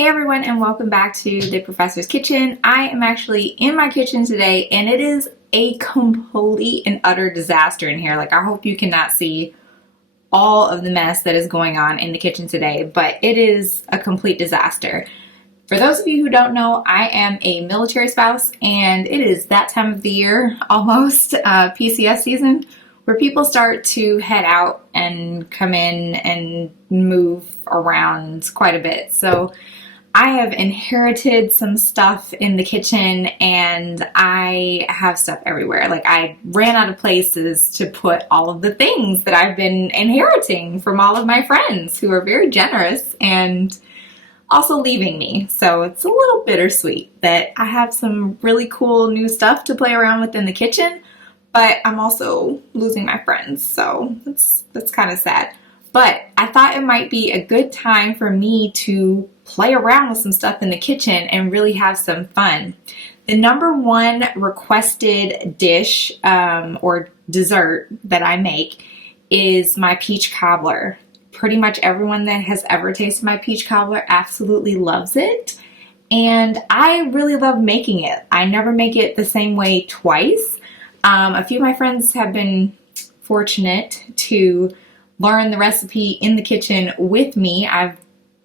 Hey everyone, and welcome back to the Professor's Kitchen. I am actually in my kitchen today and it is a complete and utter disaster in here. Like, I hope you cannot see all of the mess that is going on in the kitchen today, but it is a complete disaster. For those of you who don't know, I am a military spouse and it is that time of the year, almost PCS season, where people start to head out and come in and move around quite a bit. So I have inherited some stuff in the kitchen and I have stuff everywhere. Like, I ran out of places to put all of the things that I've been inheriting from all of my friends who are very generous and also leaving me. So it's a little bittersweet that I have some really cool new stuff to play around with in the kitchen, but I'm also losing my friends. So that's kind of sad. But I thought it might be a good time for me to play around with some stuff in the kitchen and really have some fun. The number one requested dish or dessert that I make is my peach cobbler. Pretty much everyone that has ever tasted my peach cobbler absolutely loves it. And I really love making it. I never make it the same way twice. A few of my friends have been fortunate to learn the recipe in the kitchen with me. I've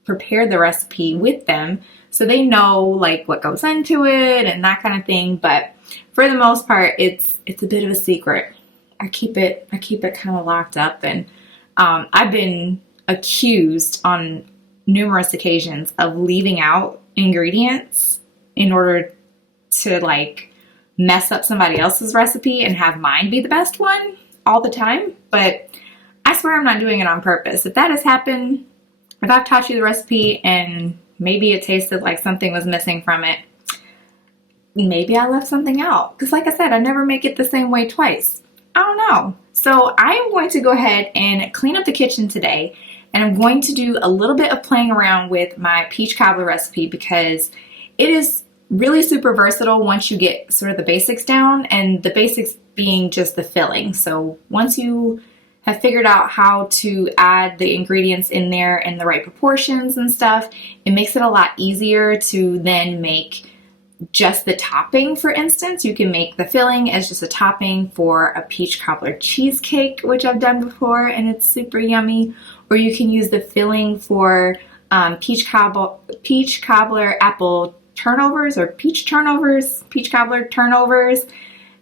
prepared the recipe with them, so they know like what goes into it and that kind of thing. But for the most part, it's a bit of a secret. I keep it kind of locked up, and I've been accused on numerous occasions of leaving out ingredients in order to like mess up somebody else's recipe and have mine be the best one all the time. But I swear I'm not doing it on purpose. If that has happened, if I've taught you the recipe and maybe it tasted like something was missing from it, maybe I left something out. Because like I said, I never make it the same way twice. I don't know. So I am going to go ahead and clean up the kitchen today, and I'm going to do a little bit of playing around with my peach cobbler recipe because it is really super versatile once you get sort of the basics down, and the basics being just the filling. So once you have figured out how to add the ingredients in there in the right proportions and stuff, it makes it a lot easier to then make just the topping. For instance, you can make the filling as just a topping for a peach cobbler cheesecake, which I've done before, and it's super yummy. Or you can use the filling for peach cobbler apple turnovers or peach cobbler turnovers.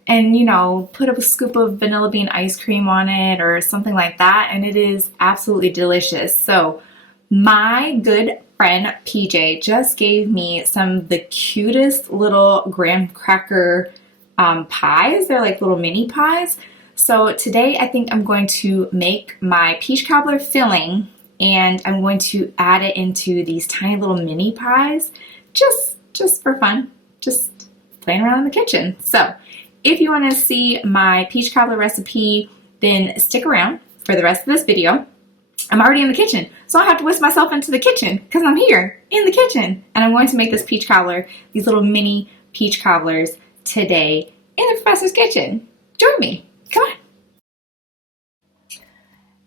And, you know, put a scoop of vanilla bean ice cream on it or something like that, and it is absolutely delicious. So my good friend PJ just gave me some of the cutest little graham cracker pies. They're like little mini pies. So today I think I'm going to make my peach cobbler filling, and I'm going to add it into these tiny little mini pies just for fun, just playing around in the kitchen. So if you want to see my peach cobbler recipe, then stick around for the rest of this video. I'm already in the kitchen, so I have to whisk myself into the kitchen because I'm here in the kitchen. And I'm going to make this peach cobbler, these little mini peach cobblers today in the Professor's Kitchen. Join me. Come on.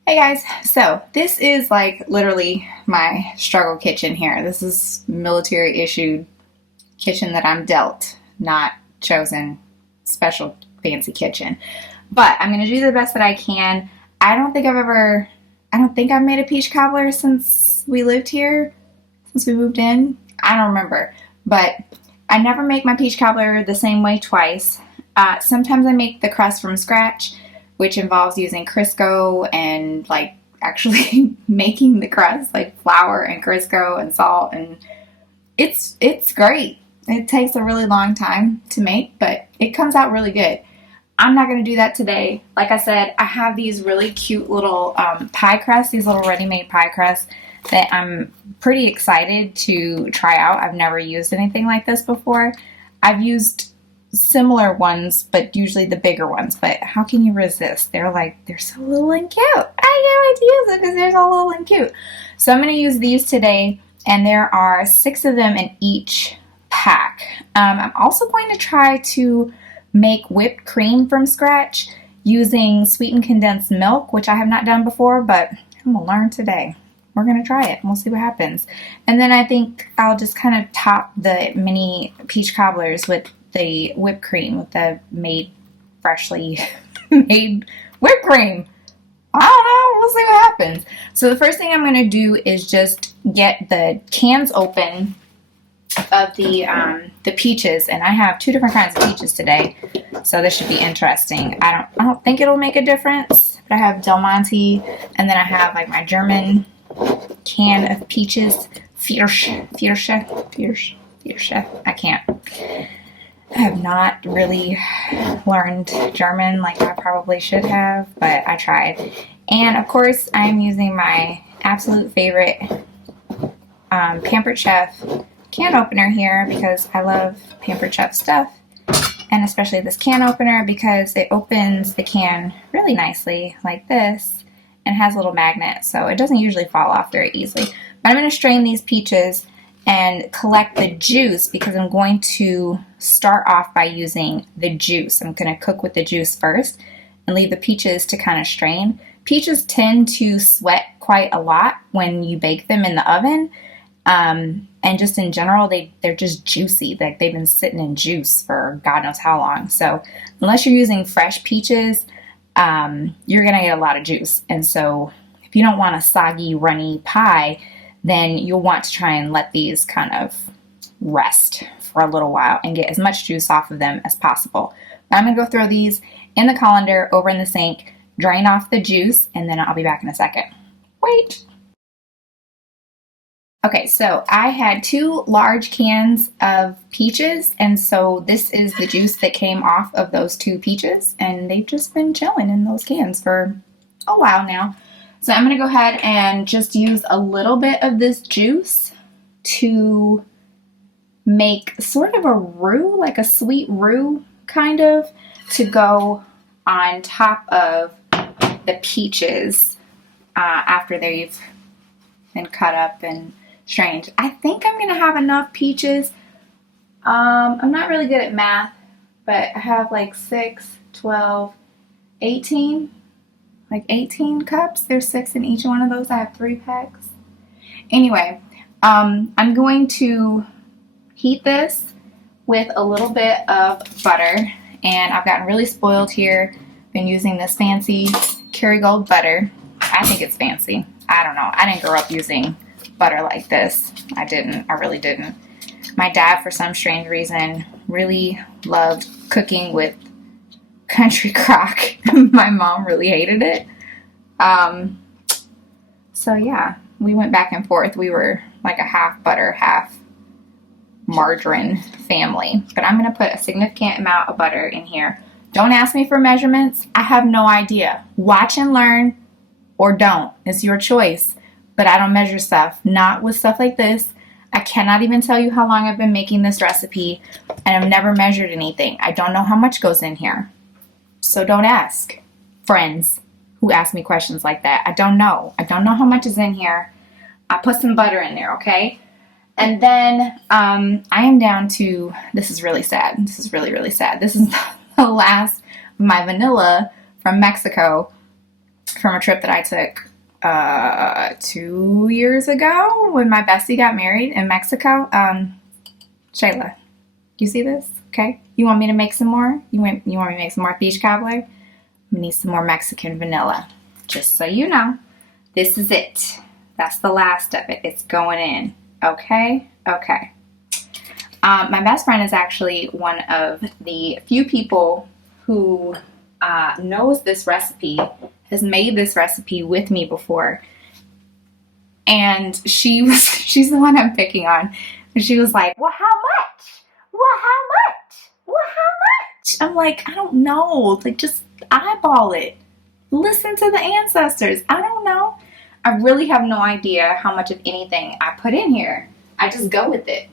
Hey guys, so this is like literally my struggle kitchen here. This is military issued kitchen that I'm dealt, not chosen special fancy kitchen. But I'm going to do the best that I can. I don't think I've made a peach cobbler since we lived here, since we moved in. I don't remember. But I never make my peach cobbler the same way twice. Sometimes I make the crust from scratch, which involves using Crisco and like actually making the crust, like flour and Crisco and salt, and it's great. It takes a really long time to make, but it comes out really good. I'm not going to do that today. Like I said, I have these really cute little pie crusts, these little ready-made pie crusts that I'm pretty excited to try out. I've never used anything like this before. I've used similar ones, but usually the bigger ones. But how can you resist? They're so little and cute. I can't wait to use it because they're so little and cute. So I'm going to use these today, and there are 6 of them in each pack. I'm also going to try to make whipped cream from scratch using sweetened condensed milk, which I have not done before, but I'm gonna learn today. we're going to try it. We'll see what happens. And then I think I'll just kind of top the mini peach cobblers with the whipped cream, with the freshly made whipped cream. I don't know. We'll see what happens. So the first thing I'm going to do is just get the cans open of the peaches, and I have 2 different kinds of peaches today, so this should be interesting. I don't think it'll make a difference, but I have Del Monte, and then I have like my German can of peaches, Pfirsche. I have not really learned German like I probably should have, but I tried. And of course, I'm using my absolute favorite Pampered Chef can opener here because I love Pampered Chef stuff, and especially this can opener because it opens the can really nicely like this and has a little magnet, so it doesn't usually fall off very easily. But I'm going to strain these peaches and collect the juice because I'm going to start off by using the juice. I'm going to cook with the juice first and leave the peaches to kind of strain. Peaches tend to sweat quite a lot when you bake them in the oven. And just in general, they're just juicy. Like they've been sitting in juice for God knows how long. So unless you're using fresh peaches, you're going to get a lot of juice. And so if you don't want a soggy, runny pie, then you'll want to try and let these kind of rest for a little while and get as much juice off of them as possible. But I'm going to go throw these in the colander over in the sink, drain off the juice, and then I'll be back in a second. Wait. Okay, so I had 2 large cans of peaches, and so this is the juice that came off of those 2 peaches, and they've just been chilling in those cans for a while now. So I'm going to go ahead and just use a little bit of this juice to make sort of a roux, like a sweet roux kind of, to go on top of the peaches after they've been cut up and strained. I think I'm going to have enough peaches. I'm not really good at math, but I have like 6, 12, 18. Like 18 cups. There's 6 in each one of those. I have 3 packs. Anyway, I'm going to heat this with a little bit of butter, and I've gotten really spoiled here. Been using this fancy Kerrygold butter. I think it's fancy. I don't know. I didn't grow up using butter like this. I really didn't. My dad, for some strange reason, really loved cooking with country crock. My mom really hated it. So yeah, we went back and forth. We were like a half butter, half margarine family. But I'm going to put a significant amount of butter in here. Don't ask me for measurements. I have no idea. Watch and learn or don't. It's your choice. But I don't measure stuff. Not with stuff like this. I cannot even tell you how long I've been making this recipe, and I've never measured anything. I don't know how much goes in here. So don't ask friends who ask me questions like that. I don't know. I don't know how much is in here. I put some butter in there, okay? And then I am down to, this is really sad. This is really, really sad. This is the last of my vanilla from Mexico from a trip that I took 2 years ago when my bestie got married in Mexico. Shayla, you see this? Okay. You want me to make some more? You want me to make some more peach cobbler? We need some more Mexican vanilla. Just so you know, this is it. That's the last of it. It's going in. Okay? Okay. My best friend is actually one of the few people who knows this recipe, has made this recipe with me before. And she's the one I'm picking on. And she was like, well, how much? Well, how much? Well, how much? I'm like, I don't know. Like, just eyeball it. Listen to the ancestors. I don't know. I really have no idea how much of anything I put in here. I just go with it.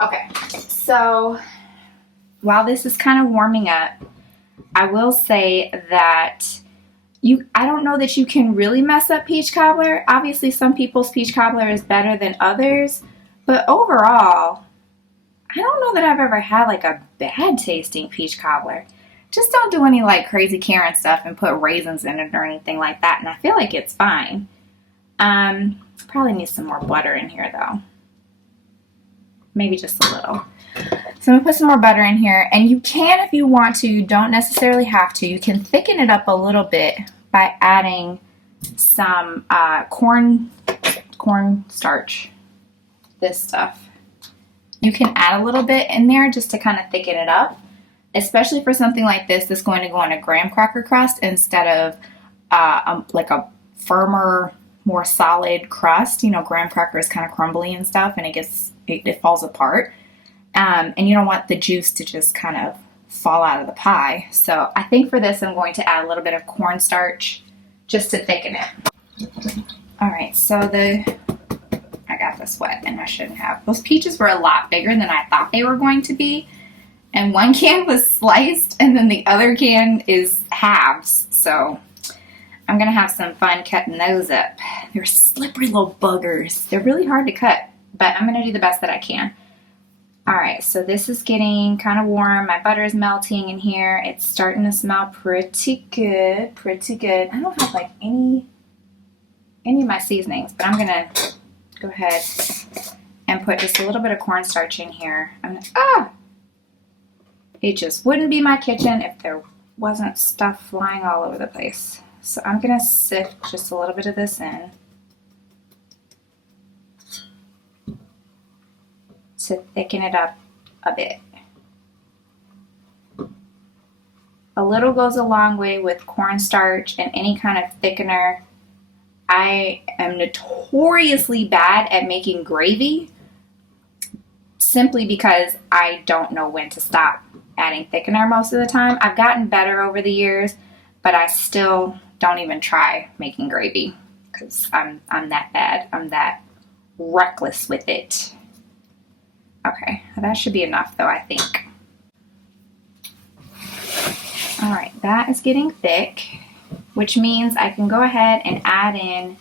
Okay, so while this is kind of warming up, I will say that I don't know that you can really mess up peach cobbler. Obviously, some people's peach cobbler is better than others, but overall, I don't know that I've ever had like a bad tasting peach cobbler. Just don't do any like crazy Karen stuff and put raisins in it or anything like that, and I feel like it's fine. Probably need some more butter in here though. Maybe just a little. So I'm gonna put some more butter in here, and you can, if you want to, you don't necessarily have to. You can thicken it up a little bit by adding some cornstarch, this stuff. You can add a little bit in there just to kind of thicken it up, especially for something like this that's going to go on a graham cracker crust instead of like a firmer, more solid crust. You know, graham cracker is kind of crumbly and stuff, and it falls apart. And you don't want the juice to just kind of fall out of the pie. So I think for this I'm going to add a little bit of cornstarch just to thicken it. All right, so I got this wet and I shouldn't have. Those peaches were a lot bigger than I thought they were going to be. And one can was sliced and then the other can is halves. So I'm gonna have some fun cutting those up. They're slippery little buggers. They're really hard to cut, but I'm gonna do the best that I can. All right, so this is getting kind of warm. My butter is melting in here. It's starting to smell pretty good, pretty good. I don't have like any of my seasonings, but I'm gonna go ahead and put just a little bit of cornstarch in here. It just wouldn't be my kitchen if there wasn't stuff flying all over the place. So I'm gonna sift just a little bit of this in to thicken it up a bit. A little goes a long way with cornstarch and any kind of thickener. I am notoriously bad at making gravy simply because I don't know when to stop adding thickener most of the time. I've gotten better over the years, but I still don't even try making gravy because I'm that bad. I'm that reckless with it. Okay, that should be enough though, I think. All right, that is getting thick, which means I can go ahead and add in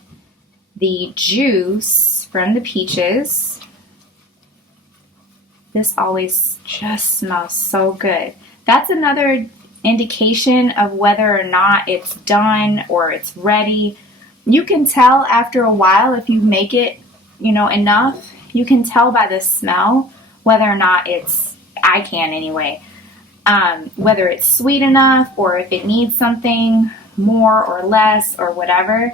the juice from the peaches. This always just smells so good. That's another indication of whether or not it's done or it's ready. You can tell after a while if you make it, enough. You can tell by the smell whether or not I can anyway, whether it's sweet enough or if it needs something more or less or whatever.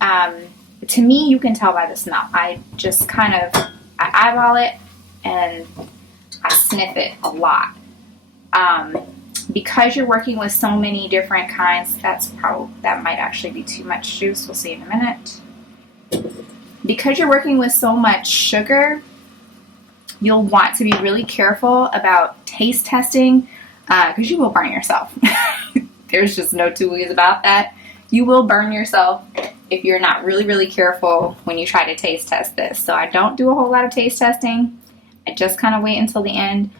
To me, you can tell by the smell. I just I eyeball it and I sniff it a lot. Because you're working with so many different kinds, that might actually be too much juice. We'll see in a minute. Because you're working with so much sugar, you'll want to be really careful about taste testing because you will burn yourself. There's just no two ways about that. You will burn yourself if you're not really, really careful when you try to taste test this. So I don't do a whole lot of taste testing. I just kind of wait until the end.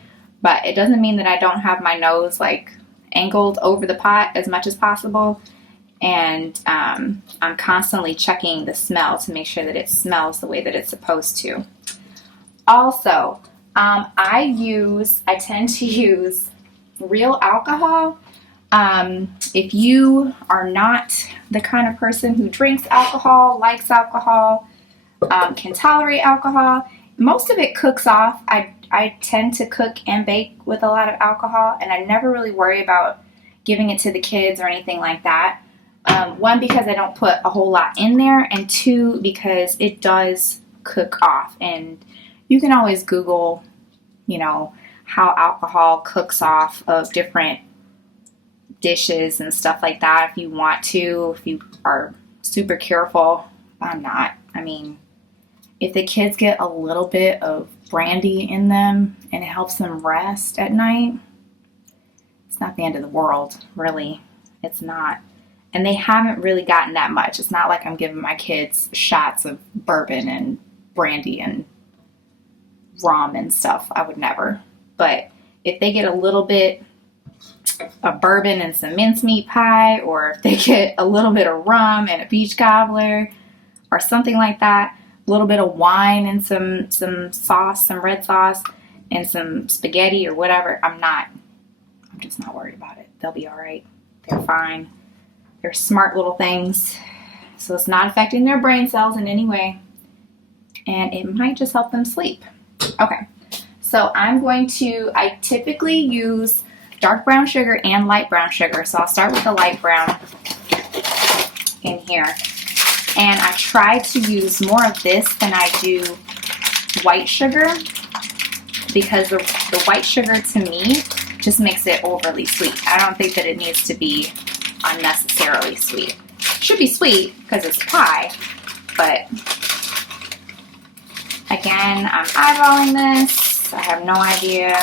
But it doesn't mean that I don't have my nose like angled over the pot as much as possible. And I'm constantly checking the smell to make sure that it smells the way that it's supposed to. Also, I tend to use real alcohol. If you are not the kind of person who drinks alcohol, likes alcohol, can tolerate alcohol, most of it cooks off. I tend to cook and bake with a lot of alcohol, and I never really worry about giving it to the kids or anything like that. One, because I don't put a whole lot in there, and two, because it does cook off. And you can always Google, how alcohol cooks off of different dishes and stuff like that if you want to, if you are super careful. I'm not. I mean, if the kids get a little bit of brandy in them and it helps them rest at night, it's not the end of the world, really. It's not. And they haven't really gotten that much. It's not like I'm giving my kids shots of bourbon and brandy and rum and stuff. I would never. But if they get a little bit of bourbon and some mincemeat pie, or if they get a little bit of rum and a peach cobbler or something like that, a little bit of wine and some sauce, some red sauce and some spaghetti or whatever, I'm just not worried about it. They'll be all right. They're fine. They're smart little things. So it's not affecting their brain cells in any way. And it might just help them sleep. Okay, so I typically use dark brown sugar and light brown sugar. So I'll start with the light brown in here. And I try to use more of this than I do white sugar, because the white sugar to me just makes it overly sweet. I don't think that it needs to be unnecessarily sweet. It should be sweet because it's pie, but again, I'm eyeballing this. I have no idea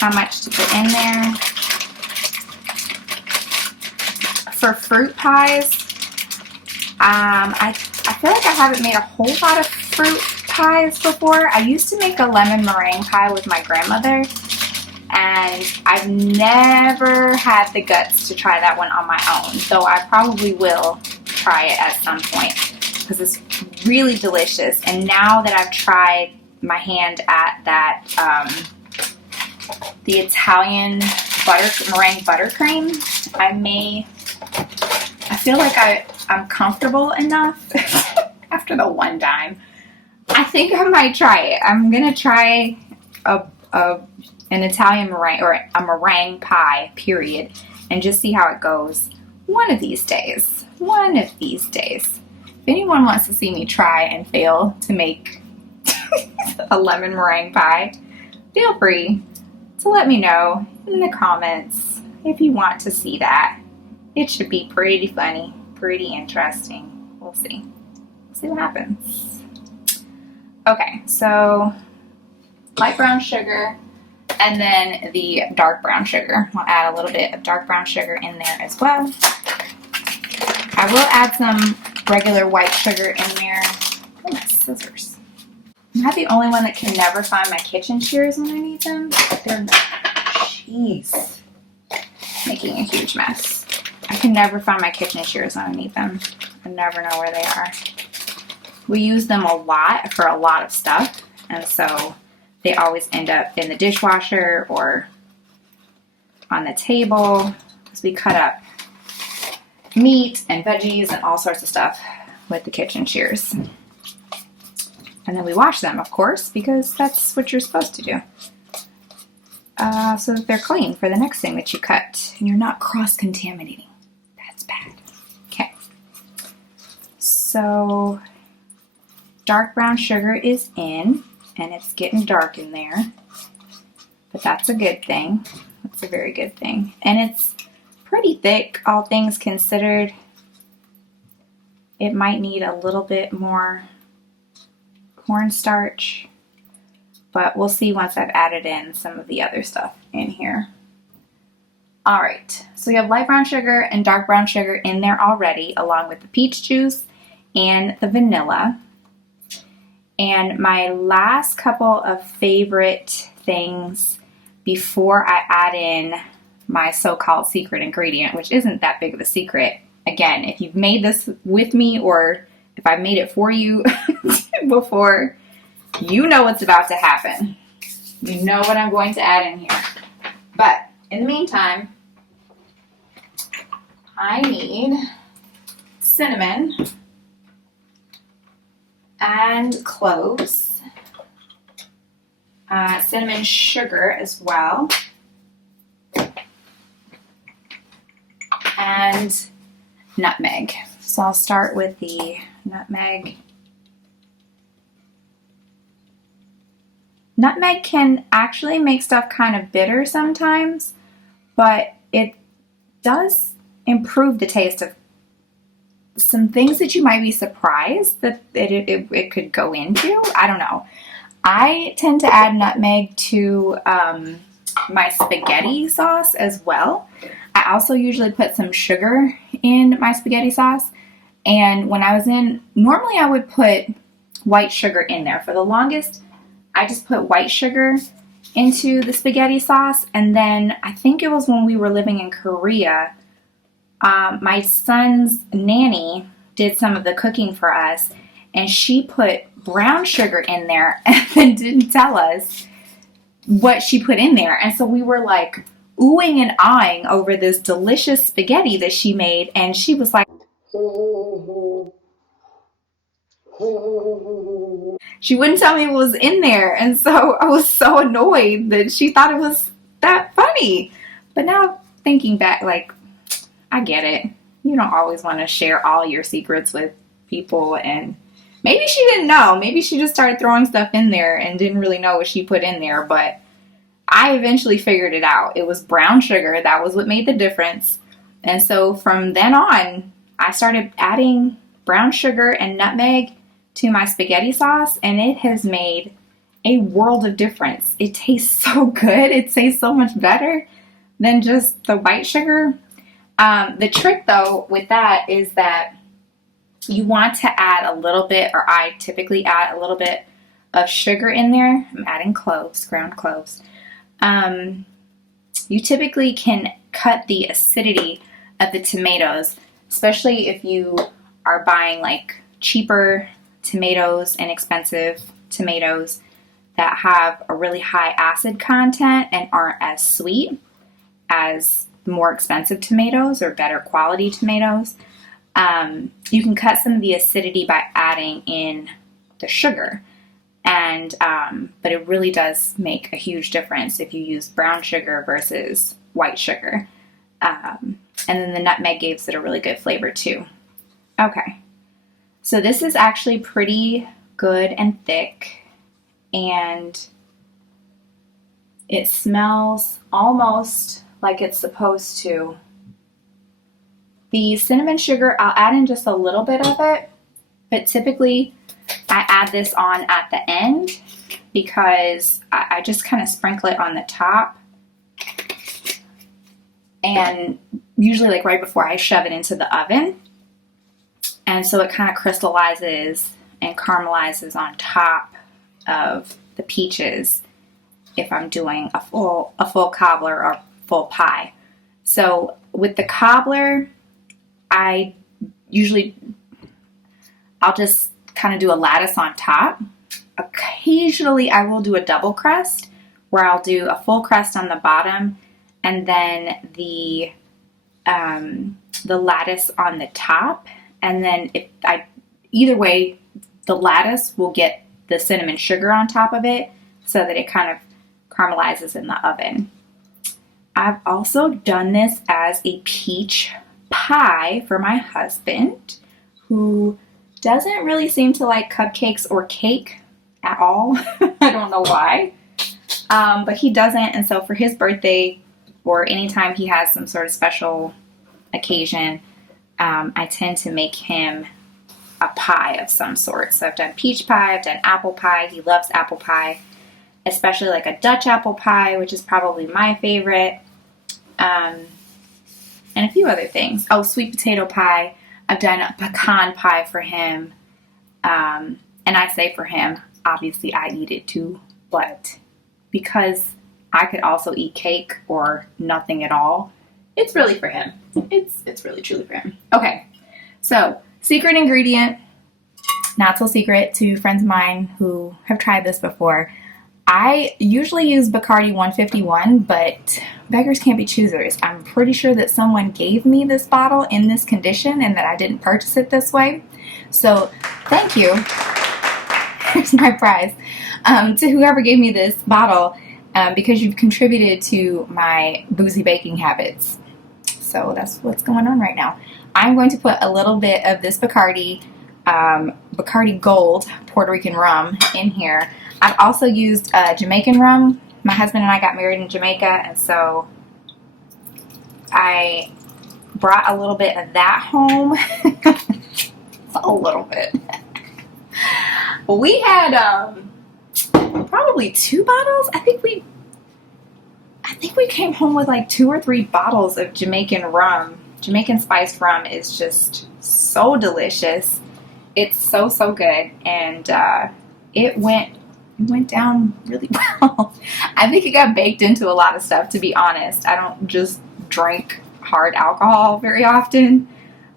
how much to put in there. For fruit pies, I feel like I haven't made a whole lot of fruit pies before. I used to make a lemon meringue pie with my grandmother, and I've never had the guts to try that one on my own, though I probably will try it at some point because it's really delicious. And now that I've tried my hand at that, the Italian meringue buttercream, I feel like I'm comfortable enough after the one time. I think I might try it. I'm gonna try an Italian meringue, or a meringue pie, period, and just see how it goes one of these days. One of these days. If anyone wants to see me try and fail to make a lemon meringue pie, feel free to let me know in the comments if you want to see that. It should be pretty funny, pretty interesting. We'll see. We'll see what happens. Okay, so light brown sugar and then the dark brown sugar. I'll add a little bit of dark brown sugar in there as well. I will add some regular white sugar in there. Oh, my scissors. Am I the only one that can never find my kitchen shears when I need them? They're, jeez, making a huge mess. I can never find my kitchen shears when I need them. I never know where they are. We use them a lot for a lot of stuff, and so they always end up in the dishwasher or on the table, because we cut up meat and veggies and all sorts of stuff with the kitchen shears. And then we wash them, of course, because that's what you're supposed to do. So that they're clean for the next thing that you cut, and you're not cross-contaminating. That's bad. Okay. So dark brown sugar is in, and it's getting dark in there, but that's a good thing. That's a very good thing. And it's pretty thick, all things considered. It might need a little bit more cornstarch, but we'll see once I've added in some of the other stuff in here. All right, so we have light brown sugar and dark brown sugar in there already, along with the peach juice and the vanilla. And my last couple of favorite things before I add in my so-called secret ingredient, which isn't that big of a secret. Again, if you've made this with me, or if I've made it for you before, you know what's about to happen. You know what I'm going to add in here. But in the meantime, I need cinnamon and cloves, cinnamon sugar as well, and nutmeg. So I'll start with the nutmeg. Nutmeg can actually make stuff kind of bitter sometimes, but it does improve the taste of some things that you might be surprised that it could go into. I don't know. I tend to add nutmeg to my spaghetti sauce as well. I also usually put some sugar in my spaghetti sauce. And when I was normally I would put white sugar in there. For the longest, I just put white sugar into the spaghetti sauce. And then I think it was when we were living in Korea, my son's nanny did some of the cooking for us, and she put brown sugar in there and then didn't tell us what she put in there. And so we were like oohing and ahhing over this delicious spaghetti that she made, and she was like, She wouldn't tell me what was in there, and so I was so annoyed that she thought it was that funny. But now thinking back, like, I get it. You don't always want to share all your secrets with people, and maybe she didn't know. Maybe she just started throwing stuff in there and didn't really know what she put in there, but I eventually figured it out. It was brown sugar. That was what made the difference. And so from then on, I started adding brown sugar and nutmeg to my spaghetti sauce, and it has made a world of difference. It tastes so good. It tastes so much better than just the white sugar. The trick, though, with that is that you want to add a little bit, or I typically add a little bit of sugar in there. I'm adding cloves, ground cloves. You typically can cut the acidity of the tomatoes, especially if you are buying like cheaper tomatoes, inexpensive tomatoes that have a really high acid content and aren't as sweet as more expensive tomatoes or better quality tomatoes. You can cut some of the acidity by adding in the sugar. And but it really does make a huge difference if you use brown sugar versus white sugar. And then the nutmeg gives it a really good flavor too. Okay, so this is actually pretty good and thick, and it smells almost like it's supposed to. The cinnamon sugar, I'll add in just a little bit of it, but typically I add this on at the end because I just kind of sprinkle it on the top, and usually like right before I shove it into the oven. And so it kind of crystallizes and caramelizes on top of the peaches if I'm doing a full cobbler or full pie. So with the cobbler, I'll just kind of do a lattice on top. Occasionally I will do a double crust where I'll do a full crust on the bottom and then the lattice on the top. And then either way, the lattice will get the cinnamon sugar on top of it so that it kind of caramelizes in the oven. I've also done this as a peach pie for my husband, who doesn't really seem to like cupcakes or cake at all. I don't know why, but he doesn't. And so for his birthday or anytime he has some sort of special occasion, I tend to make him a pie of some sort. So I've done peach pie, I've done apple pie. He loves apple pie, especially like a Dutch apple pie, which is probably my favorite, and a few other things. Oh, sweet potato pie. I've done a pecan pie for him, and I say for him, obviously I eat it too, but because I could also eat cake or nothing at all, it's really for him. It's really truly for him. Okay, so secret ingredient, not so secret to friends of mine who have tried this before. I usually use Bacardi 151, but beggars can't be choosers. I'm pretty sure that someone gave me this bottle in this condition and that I didn't purchase it this way. So thank you. Here's my prize to whoever gave me this bottle, because you've contributed to my boozy baking habits. So that's what's going on right now. I'm going to put a little bit of this Bacardi Gold Puerto Rican rum in here. I've also used Jamaican rum. My husband and I got married in Jamaica, and so I brought a little bit of that home. A little bit. Well, we had probably 2 bottles. I think we came home with like 2 or 3 bottles of Jamaican rum. Jamaican spiced rum is just so delicious. It's so good, and it went down really well. I think it got baked into a lot of stuff, to be honest. I don't just drink hard alcohol very often,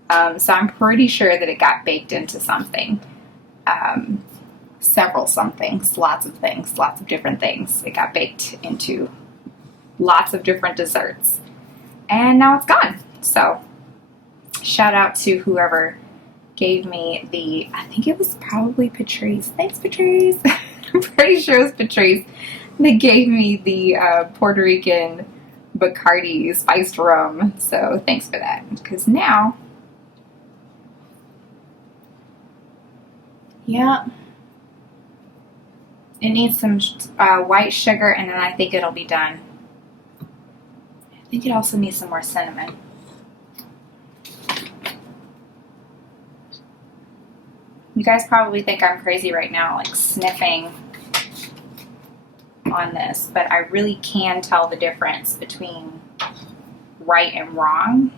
so I'm pretty sure that it got baked into something. Several somethings, lots of things, lots of different things. It got baked into lots of different desserts, and now it's gone. So shout out to whoever gave me the, I think it was probably Patrice. Thanks, Patrice. I'm pretty sure it was Patrice that gave me the Puerto Rican Bacardi spiced rum. So thanks for that. Because now, yeah, it needs some white sugar, and then I think it'll be done. I think it also needs some more cinnamon. You guys probably think I'm crazy right now, like sniffing on this, but I really can tell the difference between right and wrong.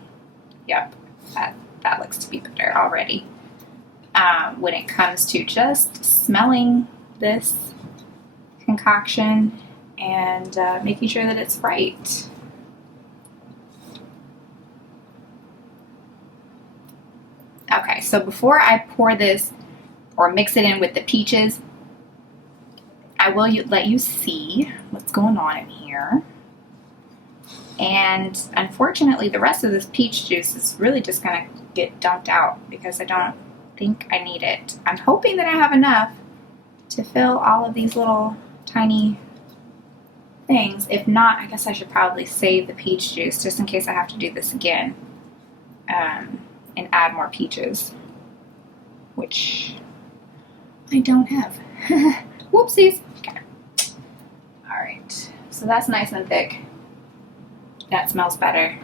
Yep, that looks to be better already. When it comes to just smelling this concoction and making sure that it's right. Okay, so before I pour this or mix it in with the peaches, I will let you see what's going on in here. And unfortunately, the rest of this peach juice is really just going to get dumped out because I don't think I need it. I'm hoping that I have enough to fill all of these little tiny things. If not, I guess I should probably save the peach juice just in case I have to do this again and add more peaches, which I don't have. Whoopsies. Okay. All right. So that's nice and thick. That smells better.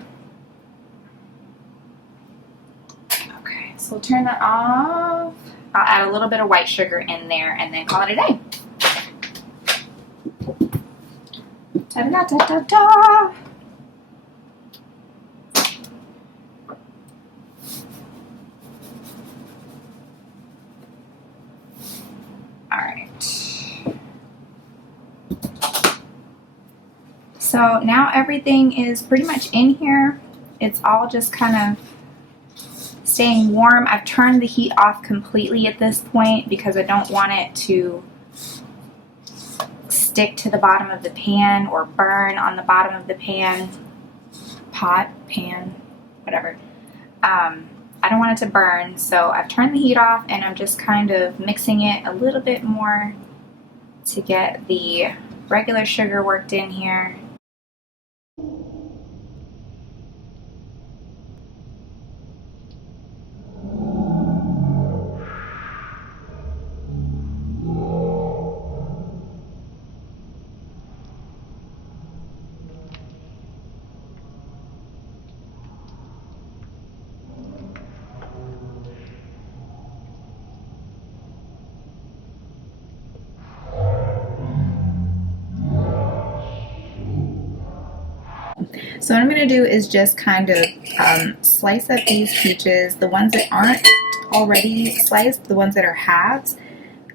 Okay. So we'll turn that off. I'll add a little bit of white sugar in there and then call it a day. Ta-da-da-da-da-da. So now everything is pretty much in here. It's all just kind of staying warm. I've turned the heat off completely at this point because I don't want it to stick to the bottom of the pan or burn on the bottom of the pan, whatever. I don't want it to burn, so I've turned the heat off and I'm just kind of mixing it a little bit more to get the regular sugar worked in here. So what I'm going to do is just kind of slice up these peaches. The ones that aren't already sliced, the ones that are halves,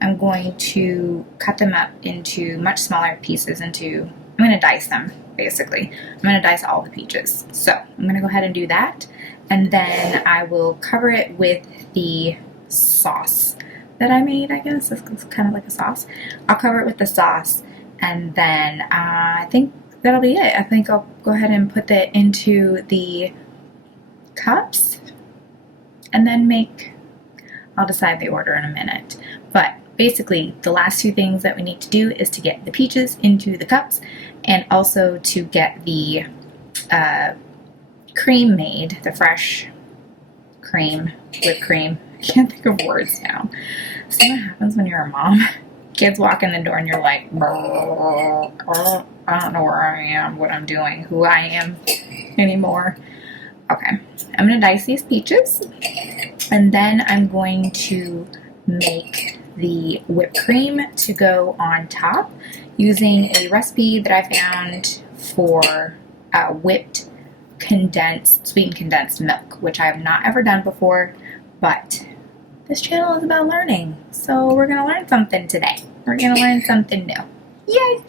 I'm going to cut them up into much smaller pieces I'm going to dice them, basically. I'm going to dice all the peaches. So I'm going to go ahead and do that. And then I will cover it with the sauce that I made, I guess. It's kind of like a sauce. I'll cover it with the sauce. And then I think that'll be it. I think I'll go ahead and put that into the cups and then I'll decide the order in a minute. But basically, the last two things that we need to do is to get the peaches into the cups and also to get the cream made, the fresh cream, whipped cream. I can't think of words now. See what happens when you're a mom? Kids walk in the door and you're like, I don't know where I am, what I'm doing, who I am anymore. Okay, I'm going to dice these peaches, and then I'm going to make the whipped cream to go on top using a recipe that I found for whipped sweetened condensed milk, which I have not ever done before, but this channel is about learning, so we're going to learn something today. We're going to learn something new. Yay!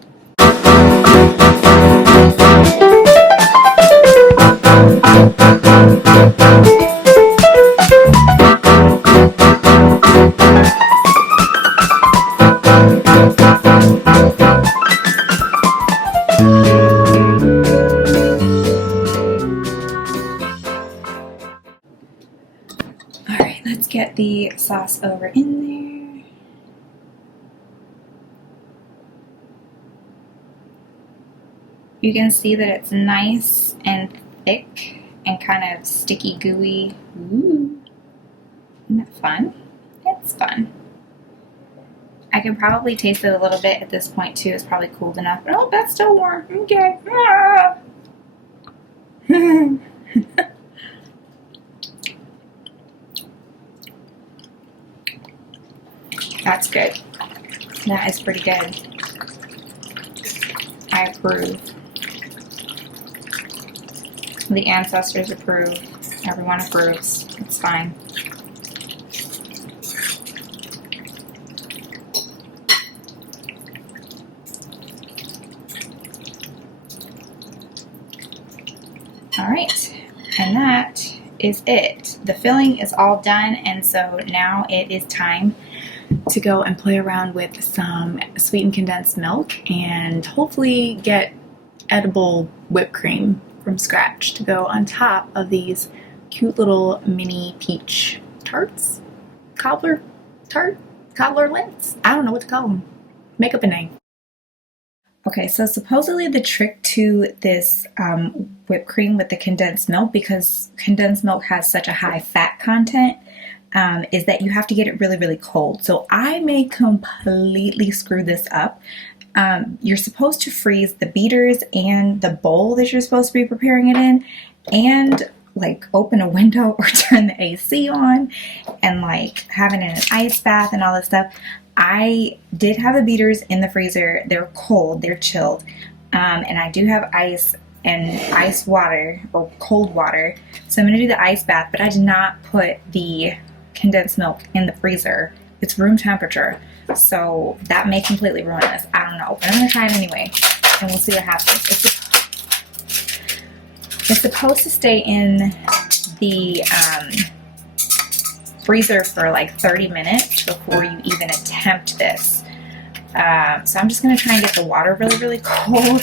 get sauce over in there. You can see that it's nice and thick and kind of sticky, gooey. Ooh. Isn't that fun? It's fun. I can probably taste it a little bit at this point too. It's probably cooled enough. Oh, that's still warm. Okay. Ah. That's good. That is pretty good. I approve. The ancestors approve. Everyone approves. It's fine. All right, and that is it. The filling is all done, and so now it is time to go and play around with some sweetened condensed milk and hopefully get edible whipped cream from scratch to go on top of these cute little mini peach tarts. Cobbler lints? I don't know what to call them. Make up a name. Okay, so supposedly the trick to this whipped cream with the condensed milk, because condensed milk has such a high fat content, is that you have to get it really, really cold. So I may completely screw this up. You're supposed to freeze the beaters and the bowl that you're supposed to be preparing it in, and like open a window or turn the AC on and like have it in an ice bath and all this stuff. I did have the beaters in the freezer. They're cold, they're chilled, and I do have ice and ice water or cold water. So I'm going to do the ice bath, but I did not put the condensed milk in the freezer. It's room temperature, so that may completely ruin this. I don't know, but I'm going to try it anyway, and we'll see what happens. It's supposed to stay in the freezer for like 30 minutes before you even attempt this. So I'm just going to try and get the water really, really cold.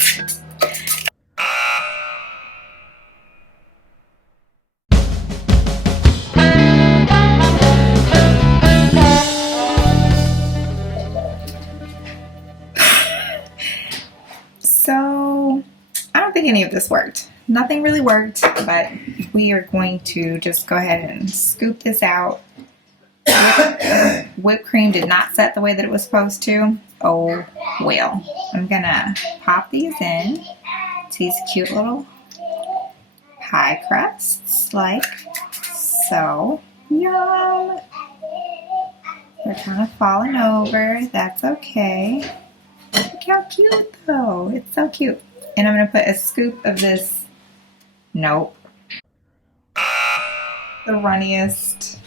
So I don't think any of this worked. Nothing really worked, but we are going to just go ahead and scoop this out. Whipped cream did not set the way that it was supposed to. Oh well. I'm gonna pop these in to these cute little pie crusts, like so. Yum! They're kind of falling over. That's okay. Look how cute though. It's so cute. And I'm gonna put a scoop of this. Nope. The runniest.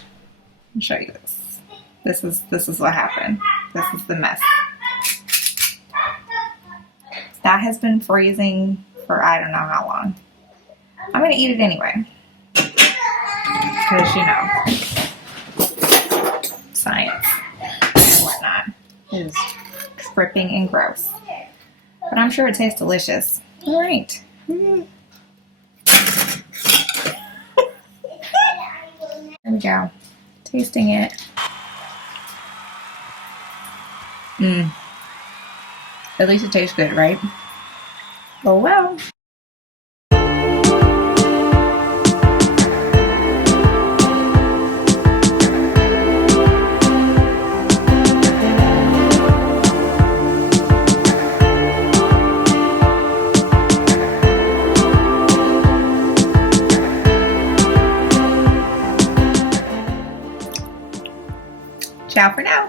I'll show you this. This is what happened. This is the mess. That has been freezing for I don't know how long. I'm gonna eat it anyway. Because you know, science and whatnot is dripping and gross. But I'm sure it tastes delicious. Alright. There we go. Tasting it. At least it tastes good, right? Oh well. Ciao for now.